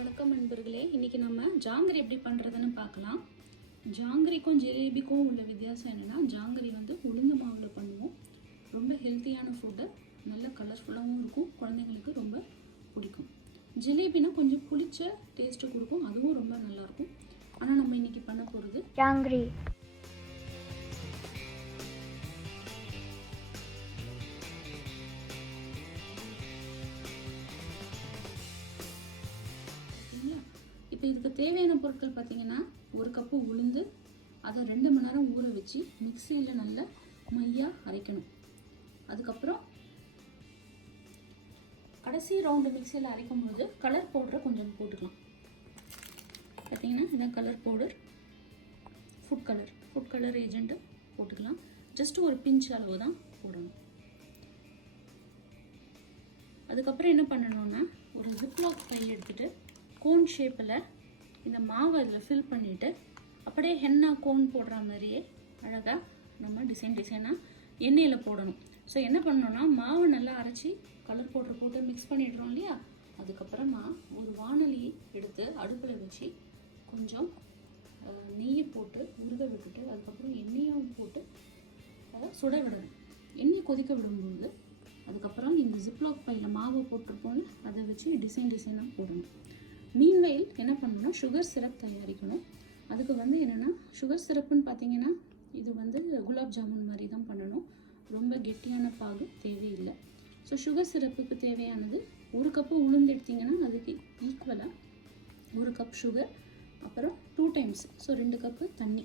வணக்கம் நண்பர்களே, இன்னைக்கு நம்ம ஜாங்கிரி எப்படி பண்ணுறதுன்னு பார்க்கலாம். ஜாங்கிரிக்கும் ஜிலேபிக்கும் உள்ள வித்தியாசம் என்னென்னா, ஜாங்கிரி வந்து உளுந்து மாவில் பண்ணுவோம். ரொம்ப ஹெல்த்தியான ஃபுட்டு, நல்ல கலர்ஃபுல்லாகவும் இருக்கும், குழந்தைங்களுக்கு ரொம்ப பிடிக்கும். ஜிலேபினா கொஞ்சம் புளிச்ச டேஸ்ட்டு கொடுக்கும், அதுவும் ரொம்ப நல்லாயிருக்கும். ஆனால் நம்ம இன்னைக்கு பண்ண போகிறது ஜாங்கிரி. இப்போ இதுக்கு தேவையான பொருட்கள் பார்த்தீங்கன்னா, ஒரு கப்பு உளுந்து, அதை 2 மணி நேரம் ஊற வச்சு மிக்சியில் நல்லா மையாக அரைக்கணும். அதுக்கப்புறம் கடைசி ரவுண்டு மிக்சியில் அரைக்கும் போது கலர் பவுடரை கொஞ்சம் போட்டுக்கலாம். பார்த்தீங்கன்னா இதான் colour powder, food colour agent போட்டுக்கலாம். ஜஸ்ட் ஒரு பிஞ்ச் அளவு தான் போடணும். அதுக்கப்புறம் என்ன பண்ணணும்னா, ஒரு ஜிப்லாக் பை எடுத்துகிட்டு கோன் ஷேப்பில் இந்த மாவை அதில் ஃபில் பண்ணிவிட்டு அப்படியே ஹென்னா கோன் போடுற மாதிரியே அழகாக நம்ம டிசைனாக எண்ணெயில் போடணும். ஸோ என்ன பண்ணணும்னா, மாவை நல்லா அரைச்சி கலர் பவுடர் போட்டு மிக்ஸ் பண்ணிடுறோம் இல்லையா. அதுக்கப்புறமா ஒரு வாணலி எடுத்து அடுப்பில் வச்சு கொஞ்சம் நெய்யை போட்டு உருக விட்டுட்டு அதுக்கப்புறம் எண்ணெயும் போட்டு அதை சுட விடணும். எண்ணெய் கொதிக்க விடும்போது அதுக்கப்புறம் இந்த ஜிப்லாக் பையில் மாவை போட்டிருப்போம்ல, அதை வச்சு டிசைனாக போடணும். மீன்வெயில் என்ன பண்ணணும்னா, சுகர் சிரப் தயாரிக்கணும். அதுக்கு வந்து என்னென்னா, சுகர் சிரப்புன்னு பார்த்தீங்கன்னா இது வந்து குலாப் ஜாமுன் மாதிரி தான் பண்ணணும். ரொம்ப கெட்டியான பாகு தேவையில்லை. ஸோ சுகர் சிரப்புக்கு தேவையானது ஒரு கப்பு உளுந்து எடுத்திங்கன்னா அதுக்கு ஈக்குவலாக 1 கப் சுகர், அப்புறம் 2 டைம்ஸ், ஸோ 2 கப்பு தண்ணி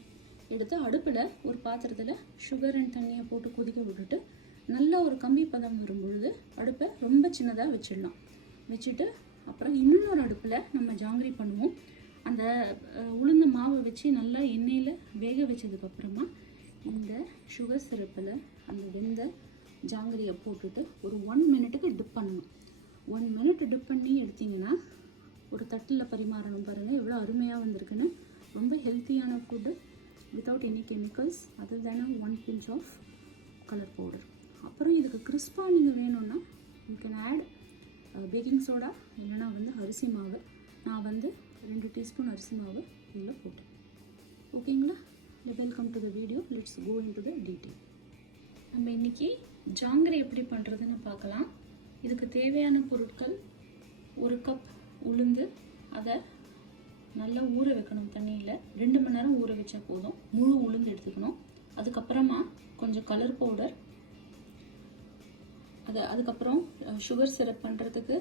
எடுத்து அடுப்பில் ஒரு பாத்திரத்தில் சுகர் அண்ட் தண்ணியை போட்டு கொதிக்க விட்டுட்டு நல்லா ஒரு கம்பி பதம் வரும்பொழுது அடுப்பை ரொம்ப சின்னதாக வச்சிடலாம். வச்சுட்டு அப்புறம் இன்னொரு அடுப்பில் நம்ம ஜாங்கிரி பண்ணுவோம். அந்த உளுந்த மாவை வச்சு நல்லா எண்ணெயில் வேக வச்சதுக்கப்புறமா இந்த சுகர் சிரப்பில் அந்த வெந்த ஜாங்கிரியை போட்டுட்டு ஒரு 1 மினிட்டுக்கு டிப் பண்ணணும். 1 மினிட் டிப் பண்ணி எடுத்திங்கன்னா ஒரு தட்டில் பரிமாறணும். பாருங்கள் எவ்வளோ அருமையாக வந்திருக்குன்னு. ரொம்ப ஹெல்த்தியான ஃபுட்டு, வித்தவுட் எனி கெமிக்கல்ஸ், அதில் தானே 1 பிஞ்ச் ஆஃப் கலர் பவுடர். அப்புறம் இதுக்கு கிறிஸ்பாக நீங்கள் வேணும்னா you can add baking soda, இல்லைனா வந்து அரிசி மாவு. நான் வந்து 2 டீஸ்பூன் அரிசி மாவு இதில் போட்டேன். ஓகேங்களா? Welcome to the video. Let's go into the detail. நம்ம இன்றைக்கி ஜாங்கிரி எப்படி பண்ணுறதுன்னு பார்க்கலாம். இதுக்கு தேவையான பொருட்கள், 1 கப் உளுந்து, அதை நல்லா ஊற வைக்கணும் தண்ணியில். 2 மணி நேரம் ஊற வச்சா போதும். முழு உளுந்து எடுத்துக்கணும். அதுக்கப்புறமா கொஞ்சம் கலர் பவுடர், அதுக்கப்புறம் சுகர் சிரப் பண்ணுறதுக்கு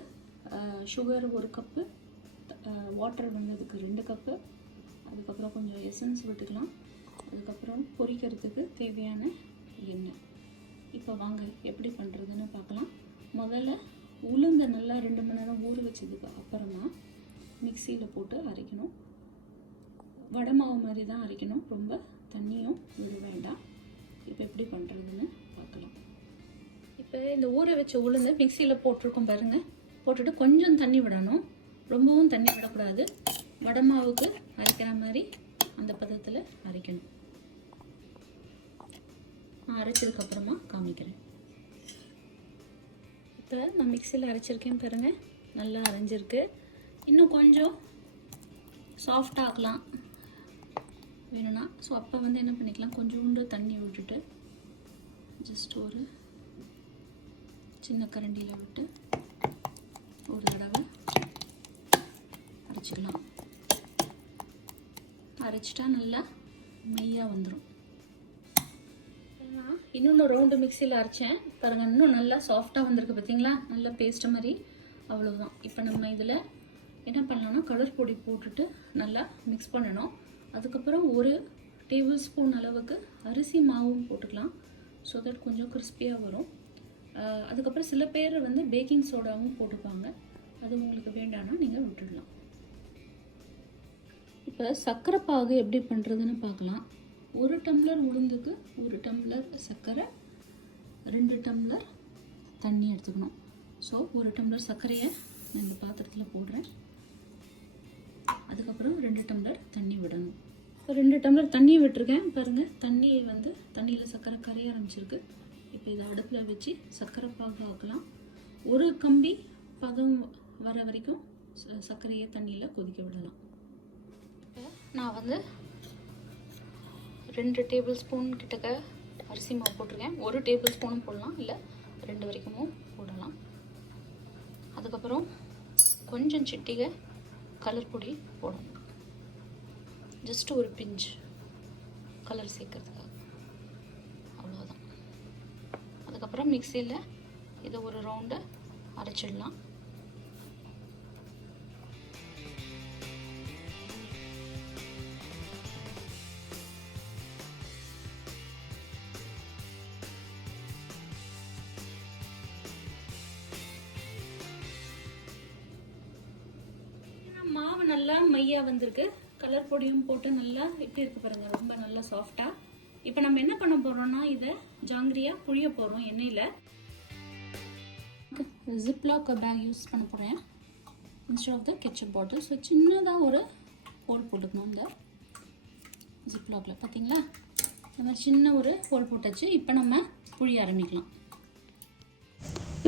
சுகர் 1 கப்பு, வாட்டர் வந்து அதுக்கு 2 கப்பு, அதுக்கப்புறம் கொஞ்சம் எசன்ஸ் விட்டுக்கலாம். அதுக்கப்புறம் பொரிக்கிறதுக்கு தேவையான எண்ணெய். இப்போ வாங்க எப்படி பண்ணுறதுன்னு பார்க்கலாம். முதல்ல உளுந்தை நல்லா 2 மணி நேரம் ஊற வச்சதுக்கு அப்புறமா மிக்சியில் போட்டு அரைக்கணும். வடை மாவு மாதிரி தான் அரைக்கணும், ரொம்ப தண்ணியும் விட வேண்டாம். இப்போ எப்படி பண்ணுறதுன்னு பார்க்கலாம். இப்போ இந்த ஊற வச்ச உளுந்து மிக்சியில் போட்டிருக்கோம் பாருங்கள். போட்டுட்டு கொஞ்சம் தண்ணி விடணும், ரொம்பவும் தண்ணி விடக்கூடாது. வடை மாவுக்கு அரைக்கிற மாதிரி அந்த பதத்தில் அரைக்கணும். நான் அரைச்சதுக்கப்புறமா காமிக்கிறேன். இப்போ நான் மிக்சியில் அரைச்சிருக்கேன் பாருங்கள், நல்லா அரைஞ்சிருக்கு. இன்னும் கொஞ்சம் சாஃப்டாக ஆக்கலாம் வேணும்னா. ஸோ அப்போ வந்து என்ன பண்ணிக்கலாம், கொஞ்சோண்டு தண்ணி விட்டுட்டு ஜஸ்ட் ஒரு சின்ன கரண்டியில் விட்டு ஒரு தடவை அரைச்சிக்கலாம். அரைச்சிட்டா நல்லா மையாக வந்துடும். நான் இன்னொன்று ரவுண்டு மிக்சியில் அரைச்சேன் பாருங்கள், இன்னும் நல்லா சாஃப்டாக வந்திருக்கு பார்த்தீங்களா, நல்லா பேஸ்ட் மாதிரி. அவ்வளோதான். இப்போ நம்ம இதில் என்ன பண்ணலாம்னா, கலர் பொடி போட்டுட்டு நல்லா மிக்ஸ் பண்ணணும். அதுக்கப்புறம் 1 டேபிள் ஸ்பூன் அளவுக்கு அரிசி மாவும் போட்டுக்கலாம். ஸோ தட் கொஞ்சம் கிறிஸ்பியாக வரும். அதுக்கப்புறம் சில பேர் வந்து பேக்கிங் சோடாவும் போட்டுப்பாங்க, அது உங்களுக்கு வேண்டாம்னா நீங்கள் விட்டுடலாம். இப்போ சர்க்கரை பாகு எப்படி பண்ணுறதுன்னு பார்க்கலாம். 1 டம்ளர் உளுந்துக்கு 1 டம்ளர் சர்க்கரை, 2 டம்ளர் தண்ணி எடுத்துக்கணும். ஸோ 1 டம்ளர் சர்க்கரையை நான் இந்த பாத்திரத்தில் போடுறேன். அதுக்கப்புறம் 2 டம்ளர் தண்ணி விடணும். இப்போ 2 டம்ளர் தண்ணி விட்டுருக்கேன் பாருங்கள். தண்ணியை வந்து தண்ணியில் சர்க்கரை கரைய ஆரம்பிச்சிருக்கு. இப்போ இதை அடுப்பில் வச்சு சர்க்கரை பாகு ஆக்கலாம். 1 கம்பி பதம் வர வரைக்கும் சர்க்கரையை தண்ணியில் கொதிக்க விடலாம். நான் வந்து 2 டேபிள் ஸ்பூன் கிட்டக்க அரிசி மாவு போட்டிருக்கேன். 1 டேபிள் ஸ்பூனும் போடலாம், இல்லை 2 வரைக்கும் போடலாம். அதுக்கப்புறம் கொஞ்சம் சிட்டிகை கலர் பொடி போடணும், ஜஸ்ட் ஒரு பிஞ்ச் கலர் சேர்க்கறதுக்காக, அவ்வளோதான். அதுக்கப்புறம் மிக்சியில் இதை ஒரு ரவுண்டை அரைச்சிடலாம். மாவு நல்லா மையா வந்திருக்கு. கலர் பொடியும் போட்டு நல்லா எப்படி இருக்கு பாருங்க, ரொம்ப நல்லா சாஃப்டா. இப்போ நம்ம என்ன பண்ண போறோம்னா இதை ஜாங்கிரியா புழிய போறோம் எண்ணெயில. ஜிப்லாக் பேக் யூஸ் பண்ண போறேன் instead of the ketchup bottle. So சின்னதாக ஒரு ஹோல் போட்டுக்கணும் இந்த ஜிப்லாக்ல. பார்த்தீங்களா, இந்த மாதிரி சின்ன ஒரு ஹோல் போட்டாச்சு. இப்போ நம்ம புழிய ஆரம்பிக்கலாம்.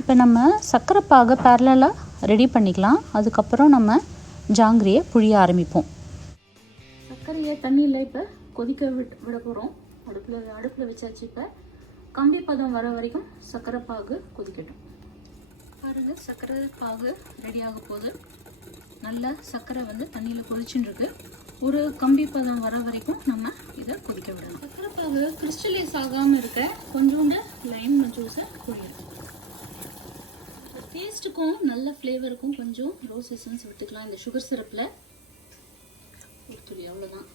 இப்போ நம்ம சர்க்கரை பாகை பேரலாக ரெடி பண்ணிக்கலாம். அதுக்கப்புறம் நம்ம ஜாங்கிரியை புழிய ஆரம்பிப்போம். சர்க்கரையை தண்ணியில் இப்போ கொதிக்க விட போகிறோம். அடுப்பில் வச்சாச்சு. இப்போ கம்பி பதம் வர வரைக்கும் சர்க்கரை பாகு கொதிக்கட்டும். பாருங்கள், சர்க்கரை பாகு ரெடியாக போகுது. நல்லா சர்க்கரை வந்து தண்ணியில் கொதிச்சுன்னு இருக்கு. ஒரு கம்பி பதம் வர வரைக்கும் நம்ம இதை கொதிக்க விடணும். சர்க்கரை பாகு கிறிஸ்டலைஸ் ஆகாமல் இருக்க கொஞ்சோண்டு லைம் ஜூஸை புழியணும். டேஸ்ட்டுக்கும் நல்ல ஃப்ளேவருக்கும் கொஞ்சம் ரோஸ் எசன்ஸ் விட்டுக்கலாம் இந்த சுகர் சிரப்பில் ஒரு துளி, அவ்வளோதான்.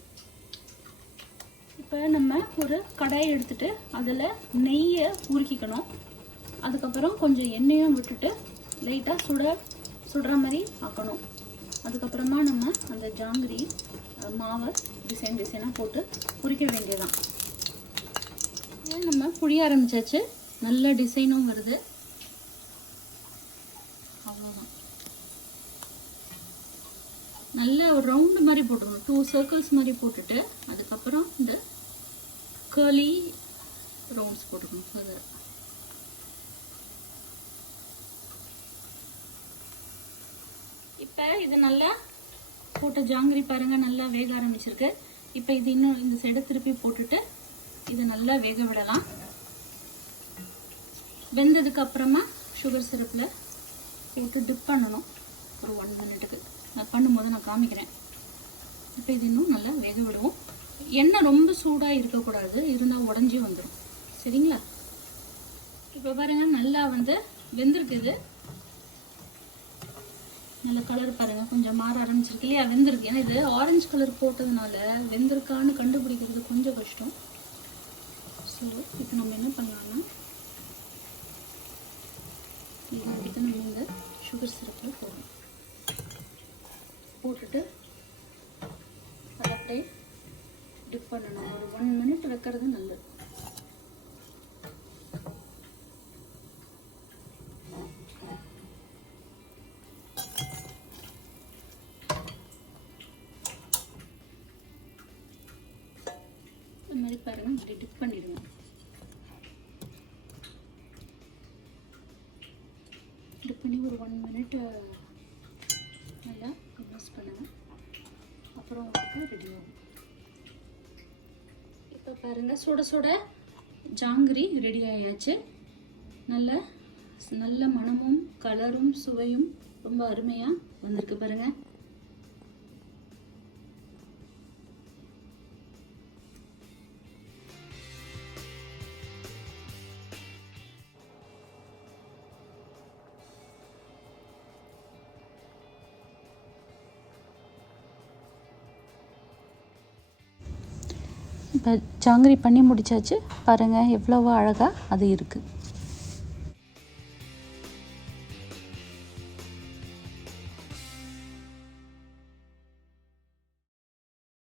இப்போ நம்ம ஒரு கடாய் எடுத்துகிட்டு அதில் நெய்யை உருக்கிக்கணும். அதுக்கப்புறம் கொஞ்சம் எண்ணெயும் விட்டுட்டு லைட்டாக சுடுற மாதிரி ஆக்கணும். அதுக்கப்புறமா நம்ம அந்த ஜாங்கிரி மாவை டிசைனாக போட்டு பொரிக்க வேண்டியதான். நம்ம புழிய ஆரம்பிச்சாச்சு. நல்ல டிசைனும் வருது. அவ்வளோதான். நல்ல ஒரு ரவுண்டு மாதிரி போட்டுக்கணும், 2 சர்க்கிள்ஸ் மாதிரி போட்டுட்டு அதுக்கப்புறம் இந்த கர்லி ரவுண்ட்ஸ் போட்டுக்கணும் ஃபர்தர். இப்போ இது நல்லா போட்ட ஜாங்கிரி பாருங்கள் நல்லா வேக ஆரம்பிச்சிருக்கு. இப்போ இது இன்னும் இந்த சைடை திருப்பி போட்டுட்டு இதை நல்லா வேக விடலாம். வெந்ததுக்கு அப்புறமா சுகர் சிரப்பில் போட்டு டிப் பண்ணணும் ஒரு 1 மினிட்டுக்கு. நான் பண்ணும்போது நான் காமிக்கிறேன். இப்போ இது இன்னும் நல்லா வேக விடுவோம். எண்ணெய் ரொம்ப சூடாக இருக்கக்கூடாது, இருந்தால் உடஞ்சி வந்துடும். சரிங்களா? இப்போ பாருங்கள் நல்லா வந்து வெந்திருக்குது. நல்ல கலர் பாருங்கள் கொஞ்சம் மாற ஆரம்பிச்சிருக்கு இல்லையா, வெந்திருக்கு. ஏன்னா இது ஆரஞ்சு கலர் போட்டதுனால வெந்திருக்கான்னு கண்டுபிடிக்கிறது கொஞ்சம் கஷ்டம். ஸோ இப்போ நம்ம என்ன பண்ணலாம்னா இதை எடுத்து நம்ம இந்த சுகர் சிரப்பில் போடணும். போட்டுட்டு அதை அப்படியே டிப் பண்ணணும். ஒரு 1 மினிட் வைக்கிறது நல்லது. இந்த மாதிரி பாருங்க, இப்படி டிப் பண்ணிடுங்க. டிப் பண்ணி ஒரு 1 மினிட் நல்லா மிக்ஸ் பண்ணுங்க. அப்புறம் உங்களுக்கு ரெடி ஆகும். இப்போ பாருங்க, சுட சுட ஜாங்கிரி ரெடி ஆயாச்சு. நல்ல மணமும் கலரும் சுவையும் ரொம்ப அருமையாக வந்திருக்கு பாருங்க. இப்போ ஜாங்கிரி பண்ணி முடிச்சாச்சு. பாருங்கள் எவ்வளவோ அழகாக அது இருக்குது.